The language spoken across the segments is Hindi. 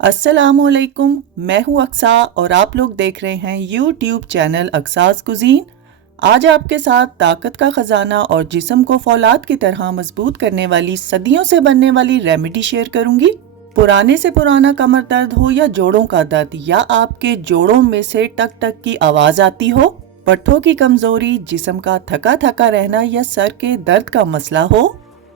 अस्सलामुअलैकुम, मैं हूँ अक्सा और आप लोग देख रहे हैं यूट्यूब चैनल अक्सास कुजीन। आज आपके साथ ताकत का खजाना और जिस्म को फौलाद की तरह मजबूत करने वाली सदियों से बनने वाली रेमेडी शेयर करूंगी। पुराने से पुराना कमर दर्द हो या जोड़ों का दर्द या आपके जोड़ों में से टक टक की आवाज आती हो, पट्टों की कमजोरी, जिस्म का थका थका रहना या सर के दर्द का मसला हो,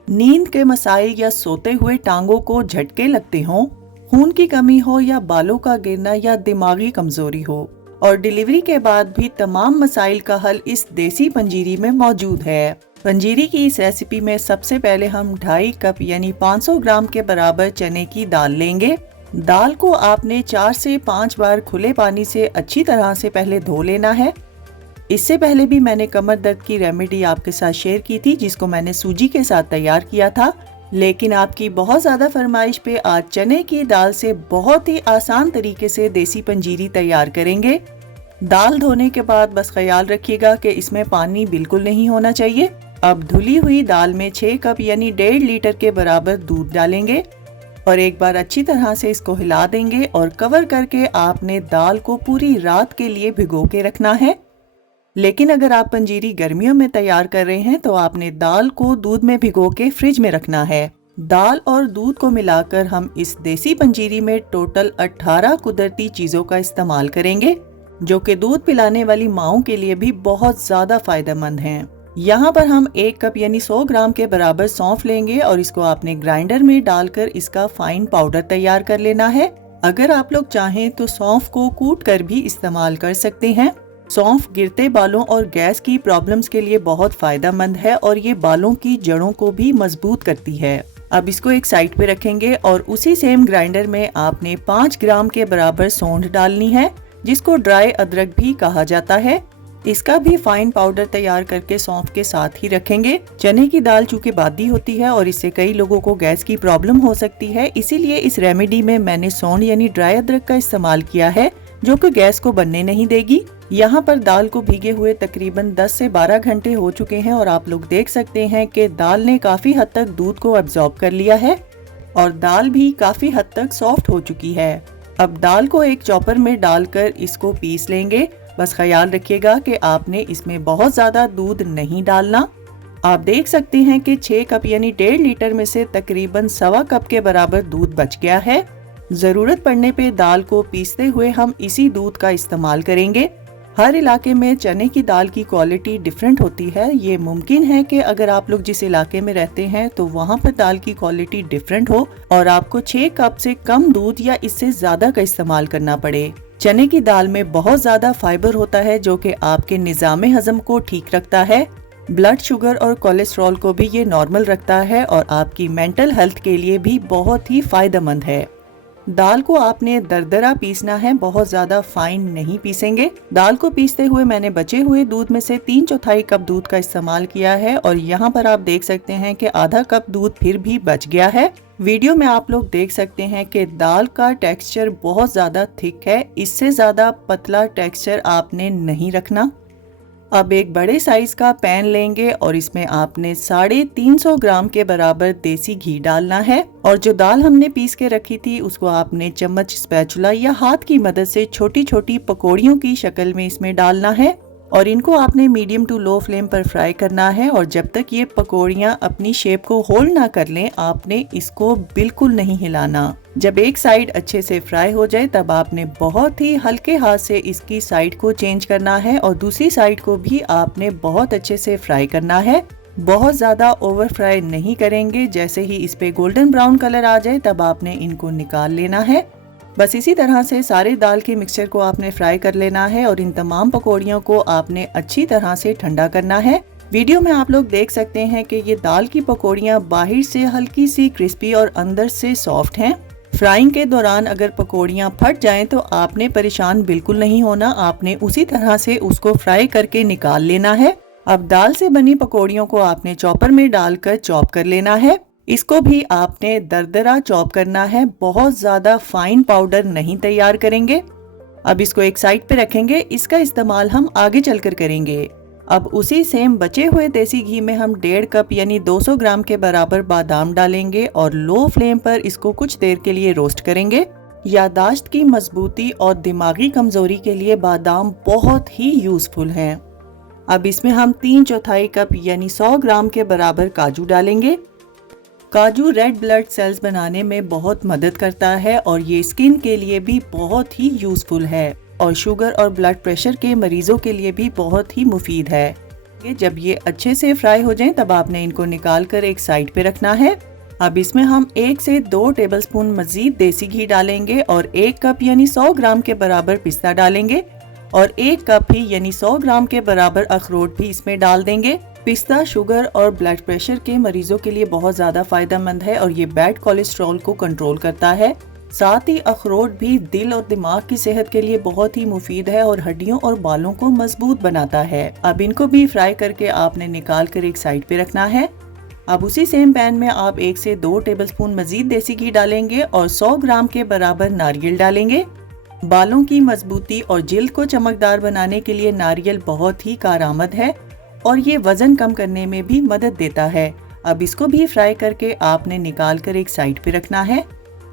नींद के मसाइल या सोते हुए टांगों को झटके लगते हों, खून की कमी हो या बालों का गिरना या दिमागी कमजोरी हो और डिलीवरी के बाद भी तमाम मसाइल का हल इस देसी पंजीरी में मौजूद है। पंजीरी की इस रेसिपी में सबसे पहले हम 2.5 कप यानी 500 ग्राम के बराबर चने की दाल लेंगे। दाल को आपने 4 से 5 बार खुले पानी से अच्छी तरह से पहले धो लेना है। इससे पहले भी मैंने कमर दर्द की रेमेडी आपके साथ शेयर की थी, जिसको मैंने सूजी के साथ तैयार किया था, लेकिन आपकी बहुत ज़्यादा फरमाइश पे आज चने की दाल से बहुत ही आसान तरीके से देसी पंजीरी तैयार करेंगे। दाल धोने के बाद बस ख्याल रखिएगा कि इसमें पानी बिल्कुल नहीं होना चाहिए। अब धुली हुई दाल में 6 कप यानी 1.5 लीटर के बराबर दूध डालेंगे और एक बार अच्छी तरह से इसको हिला देंगे और कवर करके आपने दाल को पूरी रात के लिए भिगो के रखना है। लेकिन अगर आप पंजीरी गर्मियों में तैयार कर रहे हैं तो आपने दाल को दूध में भिगो के फ्रिज में रखना है। दाल और दूध को मिलाकर हम इस देसी पंजीरी में टोटल 18 कुदरती चीजों का इस्तेमाल करेंगे, जो कि दूध पिलाने वाली माओं के लिए भी बहुत ज्यादा फायदेमंद हैं। यहाँ पर हम 1 कप यानी 100 ग्राम के बराबर सौंफ लेंगे और इसको आपने ग्राइंडर में डालकर इसका फाइन पाउडर तैयार कर लेना है। अगर आप लोग चाहें तो सौंफ को कूट कर भी इस्तेमाल कर सकते हैं। सौंफ गिरते बालों और गैस की प्रॉब्लम्स के लिए बहुत फायदेमंद है और ये बालों की जड़ों को भी मजबूत करती है। अब इसको एक साइड पे रखेंगे और उसी सेम ग्राइंडर में आपने 5 ग्राम के बराबर सौंठ डालनी है, जिसको ड्राई अदरक भी कहा जाता है। इसका भी फाइन पाउडर तैयार करके सौंफ के साथ ही रखेंगे। चने की दाल चूँकि बादी होती है और इससे कई लोगों को गैस की प्रॉब्लम हो सकती है, इसीलिए इस रेमेडी में मैंने सौंठ यानी ड्राई अदरक का इस्तेमाल किया है, जो कि गैस को बनने नहीं देगी। यहाँ पर दाल को भीगे हुए तकरीबन 10 से 12 घंटे हो चुके हैं और आप लोग देख सकते हैं कि दाल ने काफी हद तक दूध को एब्जॉर्ब कर लिया है और दाल भी काफी हद तक सॉफ्ट हो चुकी है। अब दाल को एक चॉपर में डालकर इसको पीस लेंगे। बस ख्याल रखिएगा कि आपने इसमें बहुत ज्यादा दूध नहीं डालना। आप देख सकते हैं कि 6 कप यानी 1.5 लीटर में से तकरीबन 1.25 कप के बराबर दूध बच गया है। जरूरत पड़ने पे दाल को पीसते हुए हम इसी दूध का इस्तेमाल करेंगे। हर इलाके में चने की दाल की क्वालिटी डिफरेंट होती है। ये मुमकिन है कि अगर आप लोग जिस इलाके में रहते हैं तो वहाँ पर दाल की क्वालिटी डिफरेंट हो और आपको 6 कप से कम दूध या इससे ज्यादा का इस्तेमाल करना पड़े। चने की दाल में बहुत ज्यादा फाइबर होता है, जो कि आपके निज़ाम हजम को ठीक रखता है। ब्लड शुगर और कोलेस्ट्रॉल को भी ये नॉर्मल रखता है और आपकी मेंटल हेल्थ के लिए भी बहुत ही फायदेमंद है। दाल को आपने दरदरा पीसना है, बहुत ज्यादा फाइन नहीं पीसेंगे। दाल को पीसते हुए मैंने बचे हुए दूध में से 3/4 कप दूध का इस्तेमाल किया है और यहाँ पर आप देख सकते हैं कि आधा कप दूध फिर भी बच गया है। वीडियो में आप लोग देख सकते हैं कि दाल का टेक्सचर बहुत ज्यादा थिक है, इससे ज्यादा पतला टेक्सचर आपने नहीं रखना। अब एक बड़े साइज का पैन लेंगे और इसमें आपने 350 ग्राम के बराबर देसी घी डालना है और जो दाल हमने पीस के रखी थी उसको आपने चम्मच, स्पैचुला या हाथ की मदद से छोटी छोटी पकौड़ियों की शक्ल में इसमें डालना है और इनको आपने मीडियम टू लो फ्लेम पर फ्राई करना है। और जब तक ये पकौड़ियाँ अपनी शेप को होल्ड ना कर लें, आपने इसको बिल्कुल नहीं हिलाना। जब एक साइड अच्छे से फ्राई हो जाए तब आपने बहुत ही हल्के हाथ से इसकी साइड को चेंज करना है और दूसरी साइड को भी आपने बहुत अच्छे से फ्राई करना है। बहुत ज्यादा ओवर फ्राई नहीं करेंगे। जैसे ही इस पे गोल्डन ब्राउन कलर आ जाए तब आपने इनको निकाल लेना है। बस इसी तरह से सारे दाल के मिक्सचर को आपने फ्राई कर लेना है और इन तमाम पकौड़ियों को आपने अच्छी तरह से ठंडा करना है। वीडियो में आप लोग देख सकते हैं कि ये दाल की पकौड़ियाँ बाहर से हल्की सी क्रिस्पी और अंदर से सॉफ्ट हैं। फ्राइंग के दौरान अगर पकौड़ियाँ फट जाएं तो आपने परेशान बिल्कुल नहीं होना, आपने उसी तरह से उसको फ्राई करके निकाल लेना है। अब दाल से बनी पकौड़ियों को आपने चॉपर में डालकर चॉप कर लेना है। इसको भी आपने दरदरा चॉप करना है, बहुत ज्यादा फाइन पाउडर नहीं तैयार करेंगे। अब इसको एक साइड पे रखेंगे, इसका इस्तेमाल हम आगे चलकर करेंगे। अब उसी सेम बचे हुए देसी घी में हम 1.5 कप यानी 200 ग्राम के बराबर बादाम डालेंगे और लो फ्लेम पर इसको कुछ देर के लिए रोस्ट करेंगे। यादाश्त की मजबूती और दिमागी कमजोरी के लिए बादाम बहुत ही यूजफुल हैं। अब इसमें हम 3/4 कप यानी 100 ग्राम के बराबर काजू डालेंगे। काजू रेड ब्लड सेल्स बनाने में बहुत मदद करता है और ये स्किन के लिए भी बहुत ही यूजफुल है और शुगर और ब्लड प्रेशर के मरीजों के लिए भी बहुत ही मुफीद है। जब ये अच्छे से फ्राई हो जाएं तब आपने इनको निकाल कर एक साइड पे रखना है। अब इसमें हम 1 से 2 टेबलस्पून मजीद देसी घी डालेंगे और 1 कप यानी 100 ग्राम के बराबर पिस्ता डालेंगे और 1 कप ही यानी 100 ग्राम के बराबर अखरोट भी इसमें डाल देंगे। पिस्ता शुगर और ब्लड प्रेशर के मरीजों के लिए बहुत ज्यादा फायदेमंद है और ये बैड कोलेस्ट्रॉल को कंट्रोल करता है। साथ ही अखरोट भी दिल और दिमाग की सेहत के लिए बहुत ही मुफीद है और हड्डियों और बालों को मजबूत बनाता है। अब इनको भी फ्राई करके आपने निकाल कर एक साइड पे रखना है। अब उसी सेम पैन में आप 1 से 2 टेबलस्पून मजीद देसी घी डालेंगे और 100 ग्राम के बराबर नारियल डालेंगे। बालों की मजबूती और जिल्द को चमकदार बनाने के लिए नारियल बहुत ही कारआमद है और ये वजन कम करने में भी मदद देता है। अब इसको भी फ्राई करके आपने निकाल कर एक साइड पे रखना है।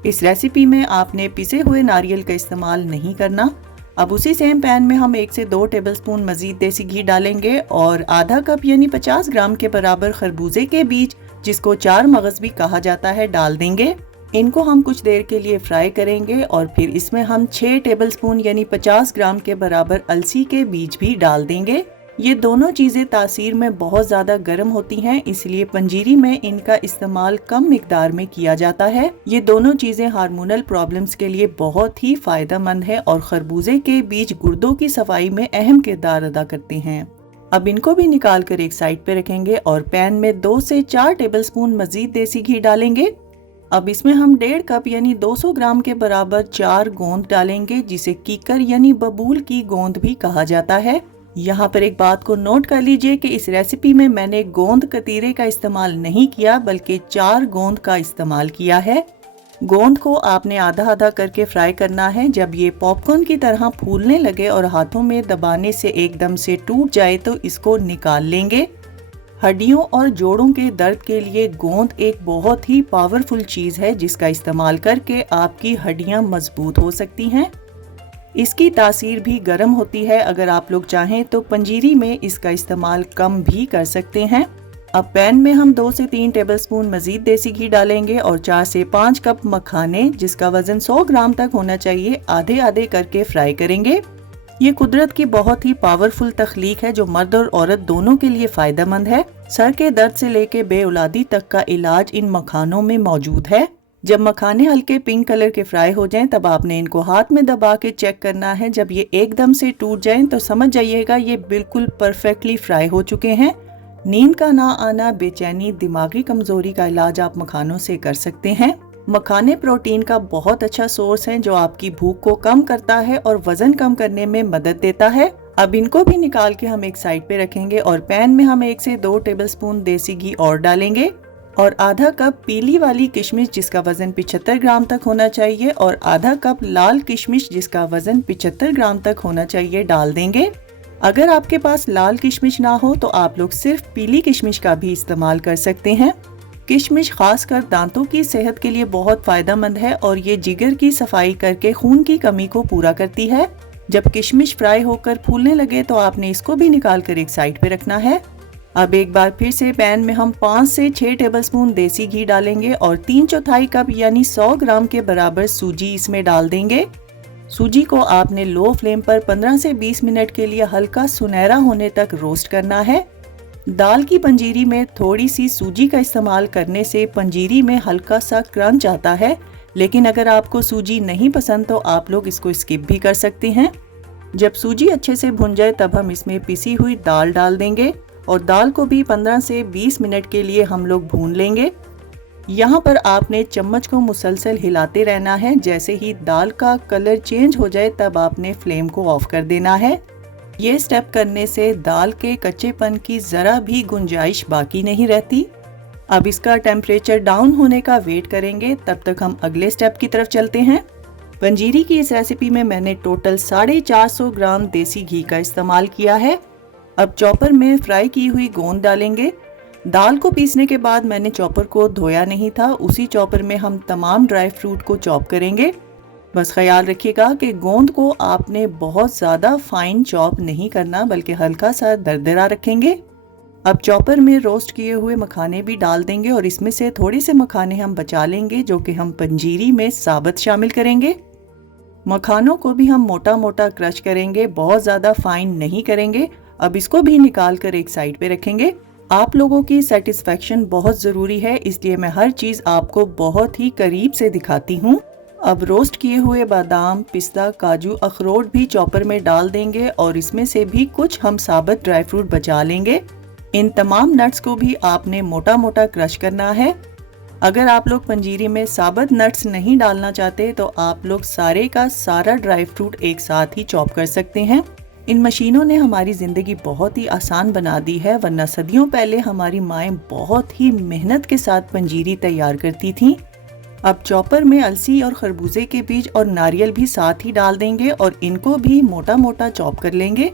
इस रेसिपी में आपने पिसे हुए नारियल का इस्तेमाल नहीं करना। अब उसी सेम पैन में हम 1 से 2 टेबलस्पून मजीद देसी घी डालेंगे और आधा कप यानी 50 ग्राम के बराबर खरबूजे के बीज, जिसको 4 मगज भी कहा जाता है, डाल देंगे। इनको हम कुछ देर के लिए फ्राई करेंगे और फिर इसमें हम 6 टेबलस्पून यानी 50 ग्राम के बराबर अलसी के बीज भी डाल देंगे। ये दोनों चीजें तासीर में बहुत ज्यादा गर्म होती हैं, इसलिए पंजीरी में इनका इस्तेमाल कम मिकदार में किया जाता है। ये दोनों चीजें हार्मोनल प्रॉब्लम्स के लिए बहुत ही फायदेमंद है और खरबूजे के बीज गुर्दों की सफाई में अहम किरदार अदा करते हैं। अब इनको भी निकाल कर एक साइड पे रखेंगे और पैन में 2 से 4 टेबलस्पून मजीद देसी घी डालेंगे। अब इसमें हम 1.5 कप यानी 200 ग्राम के बराबर 4 गोंद डालेंगे, जिसे कीकर यानी बबूल की गोंद भी कहा जाता है। यहाँ पर एक बात को नोट कर लीजिए कि इस रेसिपी में मैंने गोंद कतीरे का इस्तेमाल नहीं किया बल्कि 4 गोंद का इस्तेमाल किया है। गोंद को आपने आधा आधा करके फ्राई करना है। जब ये पॉपकॉर्न की तरह फूलने लगे और हाथों में दबाने से एकदम से टूट जाए तो इसको निकाल लेंगे। हड्डियों और जोड़ों के दर्द के लिए गोंद एक बहुत ही पावरफुल चीज है, जिसका इस्तेमाल करके आपकी हड्डियां मजबूत हो सकती हैं। इसकी तासीर भी गर्म होती है। अगर आप लोग चाहें तो पंजीरी में इसका इस्तेमाल कम भी कर सकते हैं। अब पैन में हम 2 से 3 टेबलस्पून मजीद देसी घी डालेंगे और 4 से 5 कप मखाने, जिसका वजन 100 ग्राम तक होना चाहिए, आधे आधे करके फ्राई करेंगे। ये कुदरत की बहुत ही पावरफुल तख्लीक है जो मर्द और औरत दोनों के लिए फायदेमंद है। सर के दर्द से लेके बेऔलादी तक का इलाज इन मखानों में मौजूद है। जब मखाने हल्के पिंक कलर के फ्राई हो जाएं तब आपने इनको हाथ में दबा के चेक करना है। जब ये एकदम से टूट जाएं तो समझ जाइएगा ये बिल्कुल परफेक्टली फ्राई हो चुके हैं। नींद का ना आना, बेचैनी, दिमागी कमजोरी का इलाज आप मखानों से कर सकते हैं। मखाने प्रोटीन का बहुत अच्छा सोर्स है जो आपकी भूख को कम करता है और वजन कम करने में मदद देता है। अब इनको भी निकाल के हम एक साइड पे रखेंगे और पैन में हम 1 से 2 टेबलस्पून देसी घी और डालेंगे और आधा कप पीली वाली किशमिश, जिसका वजन 75 ग्राम तक होना चाहिए, और आधा कप लाल किशमिश, जिसका वजन 75 ग्राम तक होना चाहिए, डाल देंगे। अगर आपके पास लाल किशमिश ना हो तो आप लोग सिर्फ पीली किशमिश का भी इस्तेमाल कर सकते हैं। किशमिश खासकर दांतों की सेहत के लिए बहुत फायदेमंद है और ये जिगर की सफाई करके खून की कमी को पूरा करती है। जब किशमिश फ्राई होकर फूलने लगे तो आपने इसको भी निकाल कर एक साइड पे रखना है। अब एक बार फिर से पैन में हम 5 से 6 टेबलस्पून देसी घी डालेंगे और 3/4 कप यानी 100 ग्राम के बराबर सूजी इसमें डाल देंगे। सूजी को आपने लो फ्लेम पर 15 से 20 मिनट के लिए हल्का सुनहरा होने तक रोस्ट करना है। दाल की पंजीरी में थोड़ी सी सूजी का इस्तेमाल करने से पंजीरी में हल्का सा क्रंच आता है, लेकिन अगर आपको सूजी नहीं पसंद तो आप लोग इसको स्किप भी कर सकते हैं। जब सूजी अच्छे से भुन जाए तब हम इसमें पिसी हुई दाल डाल देंगे और दाल को भी 15 से 20 मिनट के लिए हम लोग भून लेंगे। यहाँ पर आपने चम्मच को मुसलसल हिलाते रहना है। जैसे ही दाल का कलर चेंज हो जाए तब आपने फ्लेम को ऑफ कर देना है। ये स्टेप करने से दाल के कच्चेपन की जरा भी गुंजाइश बाकी नहीं रहती। अब इसका टेम्परेचर डाउन होने का वेट करेंगे, तब तक हम अगले स्टेप की तरफ चलते हैं। पंजीरी की इस रेसिपी में मैंने टोटल 450 ग्राम देसी घी का इस्तेमाल किया है। अब चॉपर में फ्राई की हुई गोंद डालेंगे। दाल को पीसने के बाद मैंने चॉपर को धोया नहीं था, उसी चॉपर में हम तमाम ड्राई फ्रूट को चॉप करेंगे। बस ख्याल रखिएगा कि गोंद को आपने बहुत ज़्यादा फाइन चॉप नहीं करना, बल्कि हल्का सा दरदरा रखेंगे। अब चॉपर में रोस्ट किए हुए मखाने भी डाल देंगे और इसमें से थोड़े से मखाने हम बचा लेंगे जो कि हम पंजीरी में साबुत शामिल करेंगे। मखानों को भी हम मोटा मोटा क्रश करेंगे, बहुत ज़्यादा फाइन नहीं करेंगे। अब इसको भी निकाल कर एक साइड पे रखेंगे। आप लोगों की सेटिस्फेक्शन बहुत ज़रूरी है, इसलिए मैं हर चीज़ आपको बहुत ही करीब से दिखाती हूँ। अब रोस्ट किए हुए बादाम, पिस्ता, काजू, अखरोट भी चॉपर में डाल देंगे और इसमें से भी कुछ हम साबुत ड्राई फ्रूट बचा लेंगे। इन तमाम नट्स को भी आपने मोटा मोटा क्रश करना है। अगर आप लोग पंजीरी में साबुत नट्स नहीं डालना चाहते तो आप लोग सारे का सारा ड्राई फ्रूट एक साथ ही चॉप कर सकते हैं। इन मशीनों ने हमारी ज़िंदगी बहुत ही आसान बना दी है, वरना सदियों पहले हमारी माएँ बहुत ही मेहनत के साथ पंजीरी तैयार करती थीं। अब चॉपर में अलसी और खरबूजे के बीज और नारियल भी साथ ही डाल देंगे और इनको भी मोटा मोटा चॉप कर लेंगे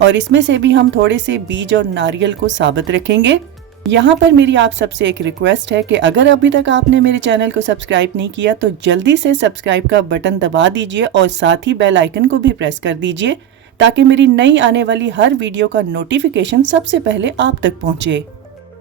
और इसमें से भी हम थोड़े से बीज और नारियल को साबुत रखेंगे। यहाँ पर मेरी आप सबसे एक रिक्वेस्ट है कि अगर अभी तक आपने मेरे चैनल को सब्सक्राइब नहीं किया तो जल्दी से सब्सक्राइब का बटन दबा दीजिए और साथ ही बेल आइकन को भी प्रेस कर दीजिए ताकि मेरी नई आने वाली हर वीडियो का नोटिफिकेशन सबसे पहले आप तक पहुँचे।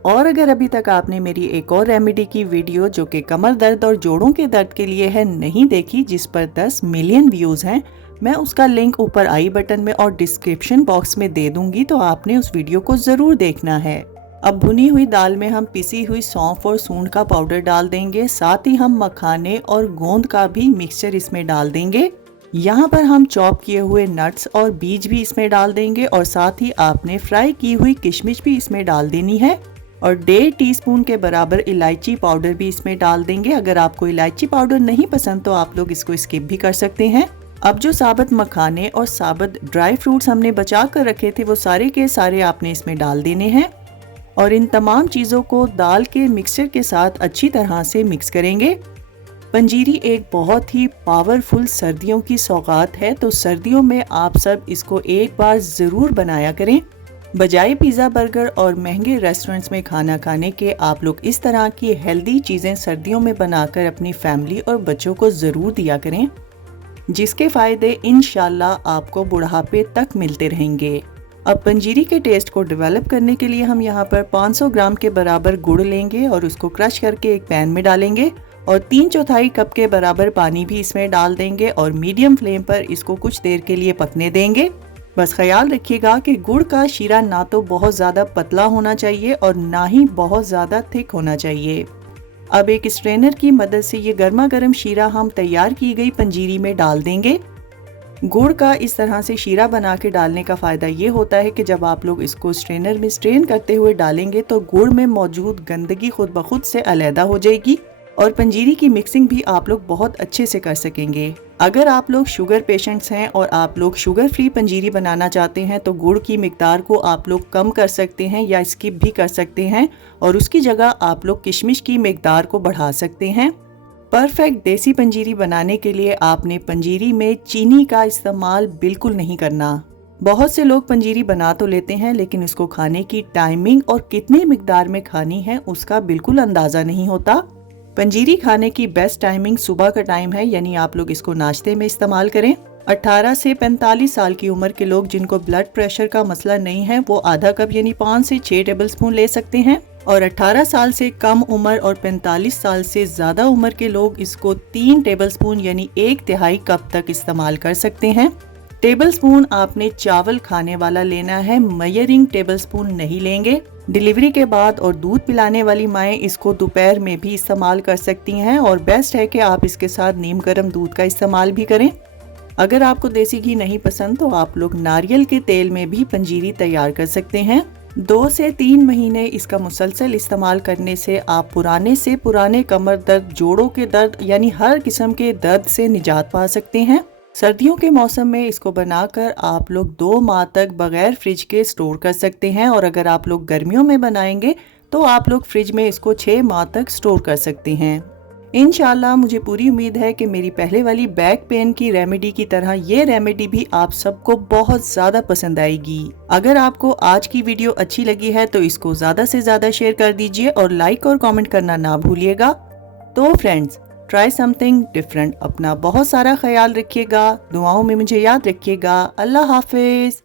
और अगर अभी तक आपने मेरी एक और रेमेडी की वीडियो जो कि कमर दर्द और जोड़ों के दर्द के लिए है नहीं देखी, जिस पर 10 मिलियन व्यूज़ हैं, मैं उसका लिंक ऊपर आई बटन में और डिस्क्रिप्शन बॉक्स में दे दूंगी, तो आपने उस वीडियो को ज़रूर देखना है। अब भुनी हुई दाल में हम पिसी हुई सौंफ और सूंड का पाउडर डाल देंगे, साथ ही हम मखाने और गोंद का भी मिक्सचर इसमें डाल देंगे। यहाँ पर हम चॉप किए हुए नट्स और बीज भी इसमें डाल देंगे और साथ ही आपने फ्राई की हुई किशमिश भी इसमें डाल देनी है और 1.5 टीस्पून के बराबर इलायची पाउडर भी इसमें डाल देंगे। अगर आपको इलायची पाउडर नहीं पसंद तो आप लोग इसको स्किप भी कर सकते हैं। अब जो साबुत मखाने और साबुत ड्राई फ्रूट्स हमने बचा कर रखे थे वो सारे के सारे आपने इसमें डाल देने हैं और इन तमाम चीज़ों को दाल के मिक्सचर के साथ अच्छी तरह से मिक्स करेंगे। पंजीरी एक बहुत ही पावरफुल सर्दियों की सौगात है, तो सर्दियों में आप सब इसको एक बार ज़रूर बनाया करें। बजाय पिज़्ज़ा, बर्गर और महंगे रेस्टोरेंट्स में खाना खाने के आप लोग इस तरह की हेल्दी चीज़ें सर्दियों में बनाकर अपनी फैमिली और बच्चों को ज़रूर दिया करें, जिसके फ़ायदे इंशाल्लाह आपको बुढ़ापे तक मिलते रहेंगे। अब पंजीरी के टेस्ट को डेवलप करने के लिए हम यहाँ पर 500 ग्राम के बराबर गुड़ लेंगे और उसको क्रश करके एक पैन में डालेंगे और 3/4 कप के बराबर पानी भी इसमें डाल देंगे और मीडियम फ्लेम पर इसको कुछ देर के लिए पकने देंगे। बस ख्याल रखिएगा कि गुड़ का शीरा ना तो बहुत ज़्यादा पतला होना चाहिए और ना ही बहुत ज़्यादा थिक होना चाहिए। अब एक स्ट्रेनर की मदद से ये गर्मा गर्म शीरा हम तैयार की गई पंजीरी में डाल देंगे। गुड़ का इस तरह से शीरा बना के डालने का फ़ायदा ये होता है कि जब आप लोग इसको स्ट्रेनर में स्ट्रेन करते हुए डालेंगे तो गुड़ में मौजूद गंदगी खुद ब खुद से अलहदा हो जाएगी और पंजीरी की मिक्सिंग भी आप लोग बहुत अच्छे से कर सकेंगे। अगर आप लोग शुगर पेशेंट्स हैं और आप लोग शुगर फ्री पंजीरी बनाना चाहते हैं तो गुड़ की मिकदार को आप लोग कम कर सकते हैं या स्किप भी कर सकते हैं और उसकी जगह आप लोग किशमिश की मिकदार को बढ़ा सकते हैं। परफेक्ट देसी पंजीरी बनाने के लिए आपने पंजीरी में चीनी का इस्तेमाल बिल्कुल नहीं करना। बहुत से लोग पंजीरी बना तो लेते हैं लेकिन इसको खाने की टाइमिंग और कितनी मिकदार में खानी है उसका बिल्कुल अंदाज़ा नहीं होता। पंजीरी खाने की बेस्ट टाइमिंग सुबह का टाइम है, यानी आप लोग इसको नाश्ते में इस्तेमाल करें। 18 से 45 साल की उम्र के लोग जिनको ब्लड प्रेशर का मसला नहीं है वो आधा कप यानी 5 से 6 टेबलस्पून ले सकते हैं और 18 साल से कम उम्र और 45 साल से ज़्यादा उम्र के लोग इसको 3 टेबलस्पून यानी 1/3 कप तक इस्तेमाल कर सकते हैं। टेबलस्पून आपने चावल खाने वाला लेना है, मेजरिंग टेबलस्पून नहीं लेंगे। डिलीवरी के बाद और दूध पिलाने वाली माएँ इसको दोपहर में भी इस्तेमाल कर सकती हैं और बेस्ट है कि आप इसके साथ नीम गर्म दूध का इस्तेमाल भी करें। अगर आपको देसी घी नहीं पसंद तो आप लोग नारियल के तेल में भी पंजीरी तैयार कर सकते हैं। 2 से 3 महीने इसका मुसलसल इस्तेमाल करने से आप पुराने से पुराने कमर दर्द, जोड़ों के दर्द यानी हर किस्म के दर्द से निजात पा सकते हैं। सर्दियों के मौसम में इसको बनाकर आप लोग 2 माह तक बगैर फ्रिज के स्टोर कर सकते हैं और अगर आप लोग गर्मियों में बनाएंगे तो आप लोग फ्रिज में इसको 6 माह तक स्टोर कर सकते हैं। इंशाल्लाह मुझे पूरी उम्मीद है कि मेरी पहले वाली बैक पेन की रेमेडी की तरह ये रेमेडी भी आप सबको बहुत ज़्यादा पसंद आएगी। अगर आपको आज की वीडियो अच्छी लगी है तो इसको ज़्यादा से ज़्यादा शेयर कर दीजिए और लाइक और कमेंट करना ना भूलिएगा। तो फ्रेंड्स, ट्राई समथिंग डिफरेंट। अपना बहुत सारा ख्याल रखिएगा, दुआओं में मुझे याद रखिएगा। अल्लाह हाफिज।